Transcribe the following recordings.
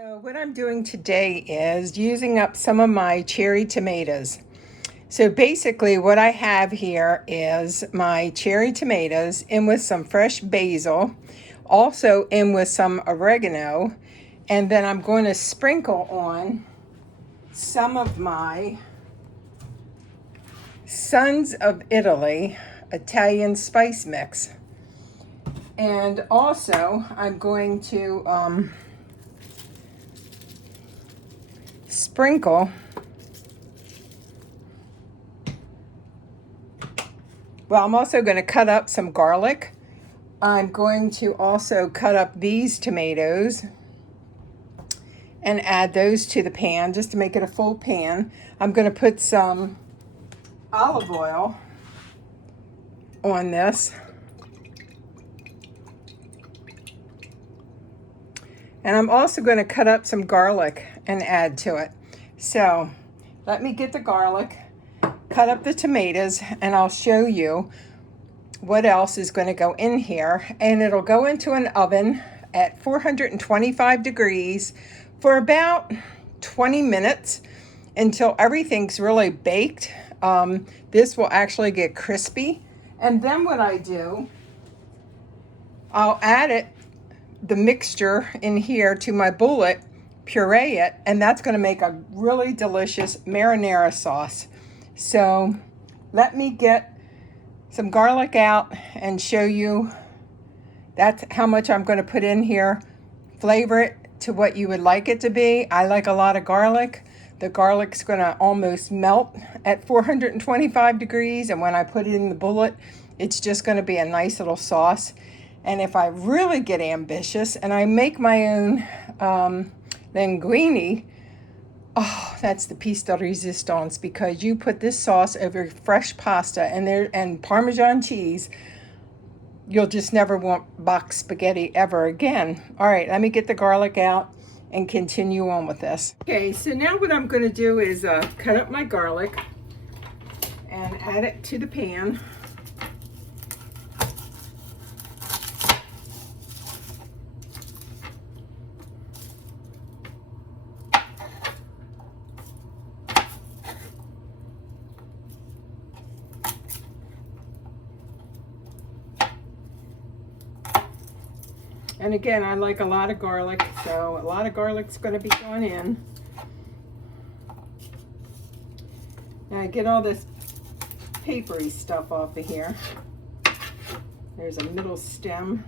So what I'm doing today is using up some of my cherry tomatoes. So basically what I have here is my cherry tomatoes in with some fresh basil, also in with some oregano, and then I'm going to sprinkle on some of my Sons of Italy Italian spice mix. And also I'm going to sprinkle, well, I'm also going to cut up some garlic. I'm going to also cut up these tomatoes and add those to the pan just to make it a full pan. I'm going to put some olive oil on this. And I'm also going to cut up some garlic and add to it. So let me get the garlic, cut up the tomatoes, and I'll show you what else is going to go in here. And it'll go into an oven at 425 degrees for about 20 minutes until everything's really baked. This will actually get crispy. And then what I do, I'll add the mixture in here to my bullet, puree it, and that's going to make a really delicious marinara sauce. So let me get some garlic out and show you that's how much I'm going to put in here. Flavor it to what you would like it to be. I like a lot of garlic. The garlic's going to almost melt at 425 degrees, and when I put it in the bullet, it's just going to be a nice little sauce. And if I really get ambitious and I make my own linguine, oh, that's the piece de resistance, because you put this sauce over fresh pasta and Parmesan cheese, you'll just never want box spaghetti ever again. All right, let me get the garlic out and continue on with this. Okay, so now what I'm going to do is cut up my garlic and add it to the pan. And again, I like a lot of garlic, so a lot of garlic's going to be going in. Now I get all this papery stuff off of here. There's a middle stem.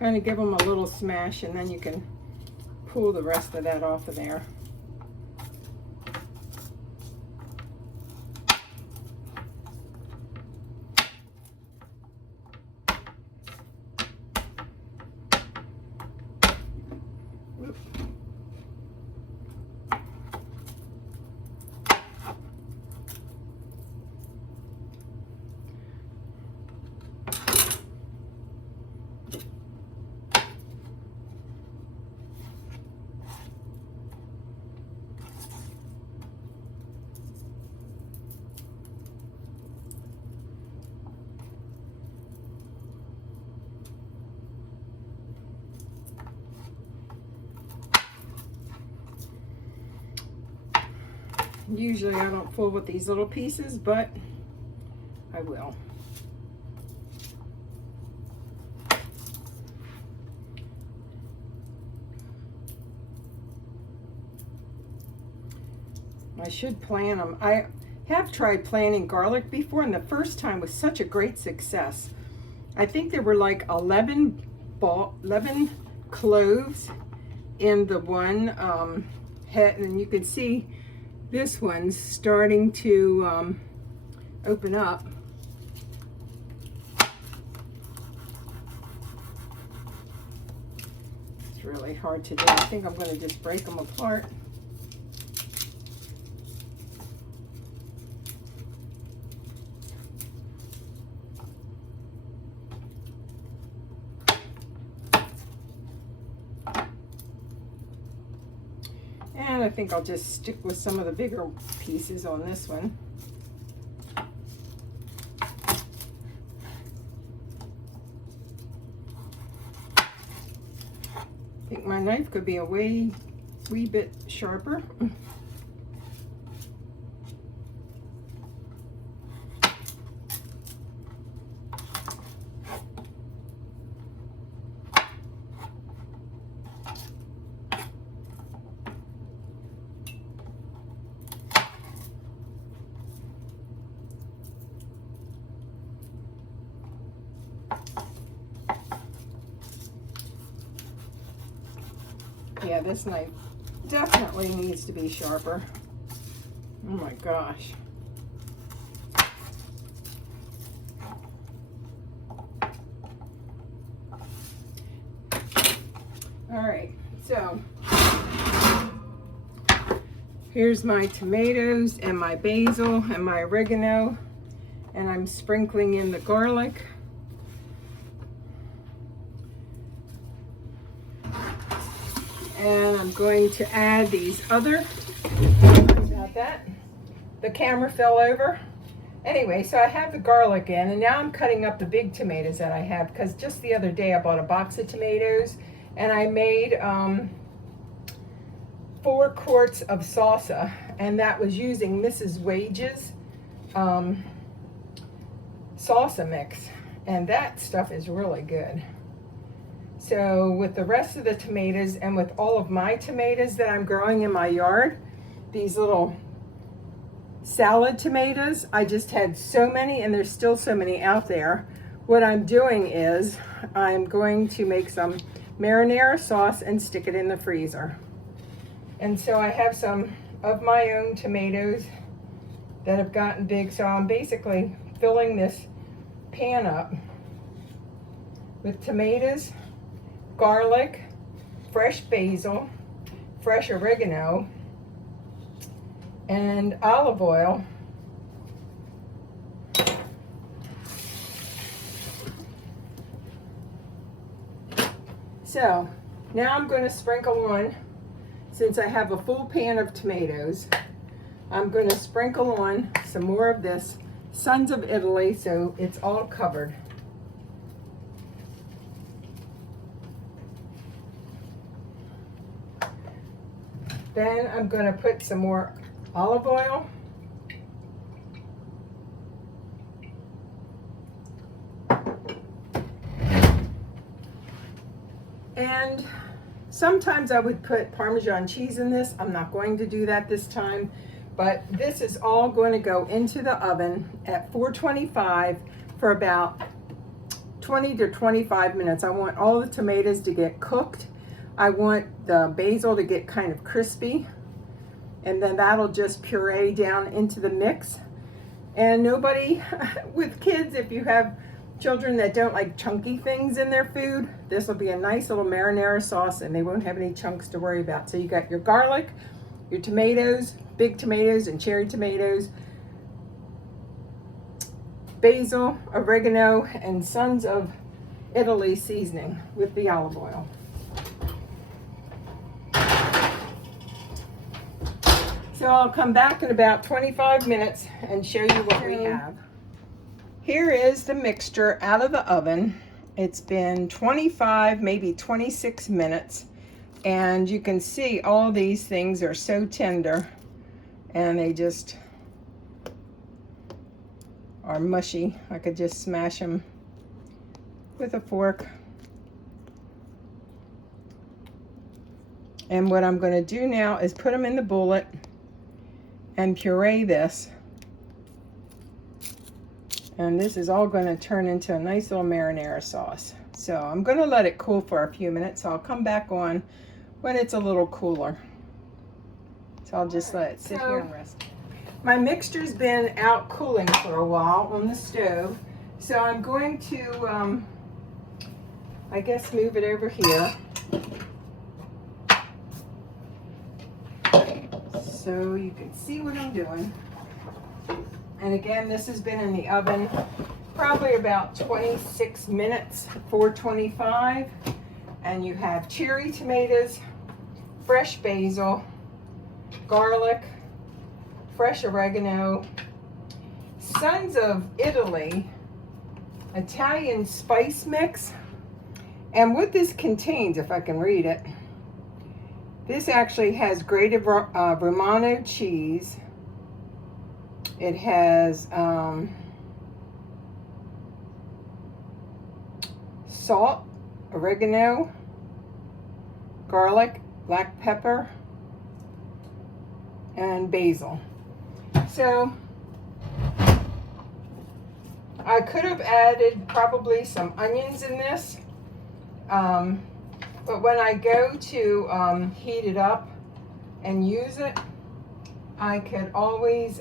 Kind of give them a little smash, and then you can pull the rest of that off of there. Usually I don't fool with these little pieces, but I will. I should plan them. I have tried planting garlic before, and the first time was such a great success. I think there were like 11 cloves in the one head, and you can see this one's starting to open up. It's really hard to do. I think I'm going to just break them apart. And I think I'll just stick with some of the bigger pieces on this one. think my knife could be a wee bit sharper. Yeah, this knife definitely needs to be sharper. Oh my gosh. All right, so here's my tomatoes and my basil and my oregano, and I'm sprinkling in the garlic. And I'm going to add these other, about that, the camera fell over. Anyway, so I have the garlic in, and now I'm cutting up the big tomatoes that I have, because just the other day I bought a box of tomatoes, and I made 4 quarts of salsa, and that was using Mrs. Wage's salsa mix, and that stuff is really good. So with the rest of the tomatoes and with all of my tomatoes that I'm growing in my yard, these little salad tomatoes, I just had so many, and there's still so many out there. What I'm doing is I'm going to make some marinara sauce and stick it in the freezer. And so I have some of my own tomatoes that have gotten big, so I'm basically filling this pan up with tomatoes, garlic, fresh basil, fresh oregano, and olive oil. So now I'm going to sprinkle on, since I have a full pan of tomatoes, I'm going to sprinkle on some more of this Sons of Italy, so it's all covered. Then I'm going to put some more olive oil. And sometimes I would put Parmesan cheese in this. I'm not going to do that this time, but this is all going to go into the oven at 425 for about 20 to 25 minutes. I want all the tomatoes to get cooked. I want the basil to get kind of crispy, and then that'll just puree down into the mix. And nobody with kids, if you have children that don't like chunky things in their food, this will be a nice little marinara sauce, and they won't have any chunks to worry about. So you got your garlic, your tomatoes, big tomatoes and cherry tomatoes, basil, oregano, and Sons of Italy seasoning with the olive oil. So I'll come back in about 25 minutes and show you what we have. Here is the mixture out of the oven. It's been 25, maybe 26 minutes. And you can see all these things are so tender, and they just are mushy. I could just smash them with a fork. And what I'm going to do now is put them in the bullet and puree this. And this is all going to turn into a nice little marinara sauce. So I'm going to let it cool for a few minutes. So I'll come back on when it's a little cooler. So I'll just let it sit here and rest. My mixture's been out cooling for a while on the stove. So I'm going to, I guess, move it over here. So you can see what I'm doing. And again, this has been in the oven probably about 26 minutes, 425. And you have cherry tomatoes, fresh basil, garlic, fresh oregano, Sons of Italy Italian spice mix. And what this contains, if I can read it, This actually has grated Romano cheese. It has salt, oregano, garlic, black pepper, and basil. So I could have added probably some onions in this, but when I go to heat it up and use it, I could always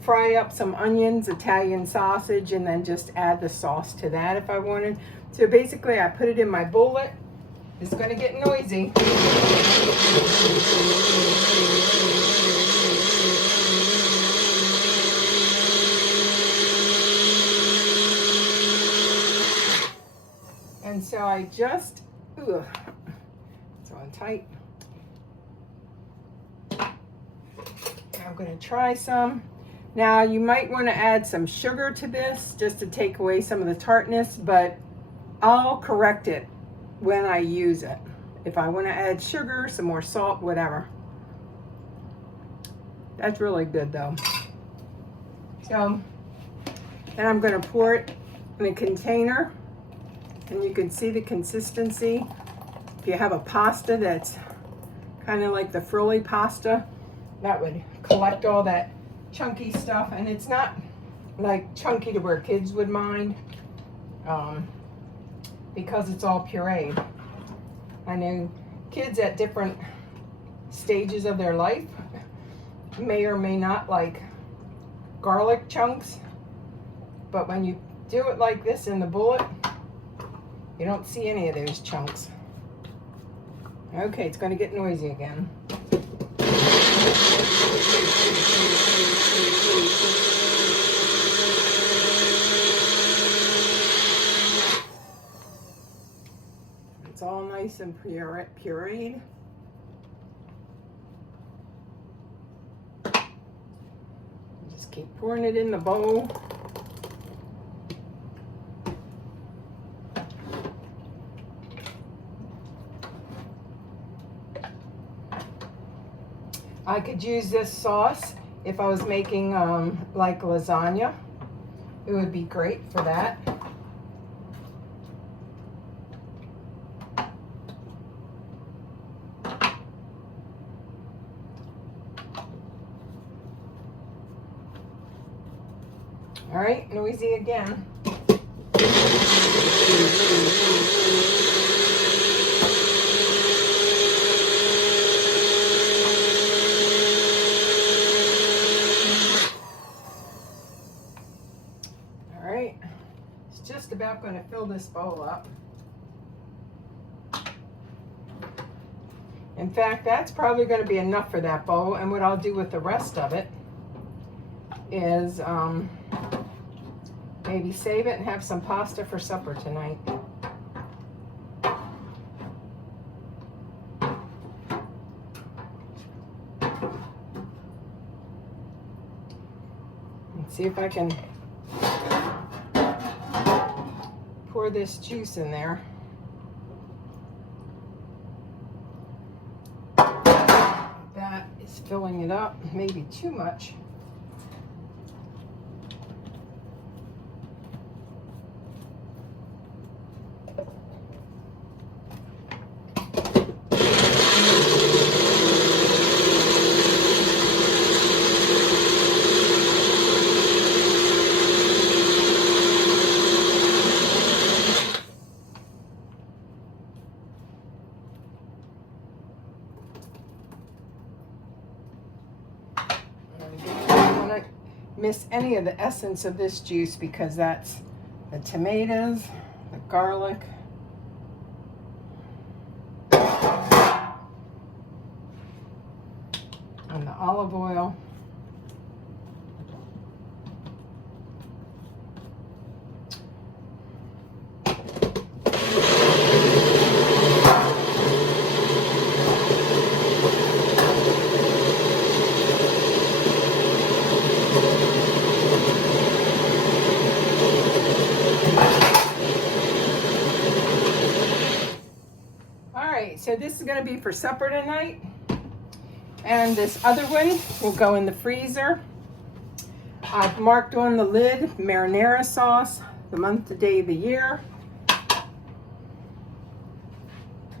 fry up some onions, Italian sausage, and then just add the sauce to that if I wanted. So basically I put it in my bullet. It's going to get noisy. And so I just, ugh, it's on tight. I'm going to try some. Now you might want to add some sugar to this just to take away some of the tartness, but I'll correct it when I use it. If I want to add sugar, some more salt, whatever. That's really good though. So then I'm going to pour it in a container, and you can see the consistency. If you have a pasta that's kind of like the frilly pasta, that would collect all that chunky stuff, and it's not like chunky to where kids would mind, because it's all pureed. I know kids at different stages of their life may or may not like garlic chunks, but when you do it like this in the bullet, you don't see any of those chunks. Okay, it's going to get noisy again. It's all nice and pureed. Just keep pouring it in the bowl. I could use this sauce if I was making like lasagna. It would be great for that. All right, noisy again. Just about going to fill this bowl up. In fact, that's probably going to be enough for that bowl, and what I'll do with the rest of it is maybe save it and have some pasta for supper tonight. Let's see if I can pour this juice in there. That is filling it up, maybe too much. Miss any of the essence of this juice, because that's the tomatoes, the garlic, and the olive oil. right, so this is going to be for supper tonight. And this other one will go in the freezer. I've marked on the lid marinara sauce, the month, the day of the year.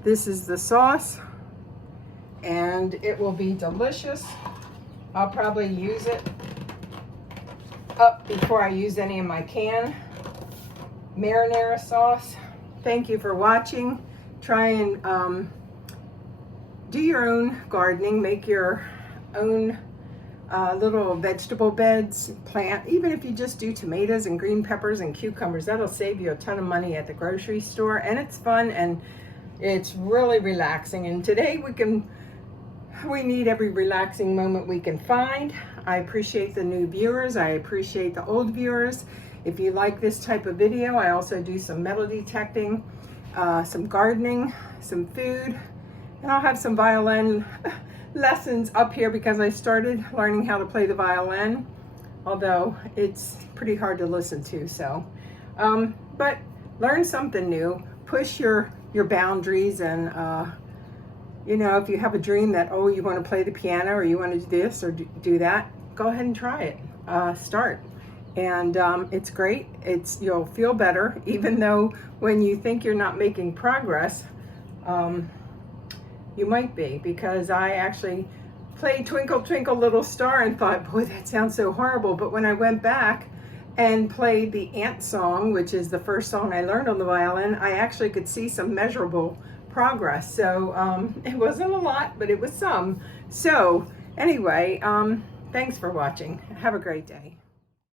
This is the sauce, and it will be delicious. I'll probably use it up before I use any of my can. Marinara sauce. Thank you for watching. Try and do your own gardening. Make your own little vegetable beds. Plant, even if you just do tomatoes and green peppers and cucumbers, that'll save you a ton of money at the grocery store. And it's fun and it's really relaxing. And today we need every relaxing moment we can find. I appreciate the new viewers. I appreciate the old viewers. If you like this type of video, I also do some metal detecting, some gardening, some food, and I'll have some violin lessons up here because I started learning how to play the violin, although it's pretty hard to listen to. So, but learn something new, push your boundaries, and you know, if you have a dream that, oh, you want to play the piano or you want to do this or do that, go ahead and try it. Start. And it's great. You'll feel better, even though when you think you're not making progress, you might be, because I actually played Twinkle Twinkle Little Star and thought, boy, that sounds so horrible. But when I went back and played the Ant Song, which is the first song I learned on the violin, I actually could see some measurable progress. So it wasn't a lot, but it was some. So anyway, thanks for watching. Have a great day.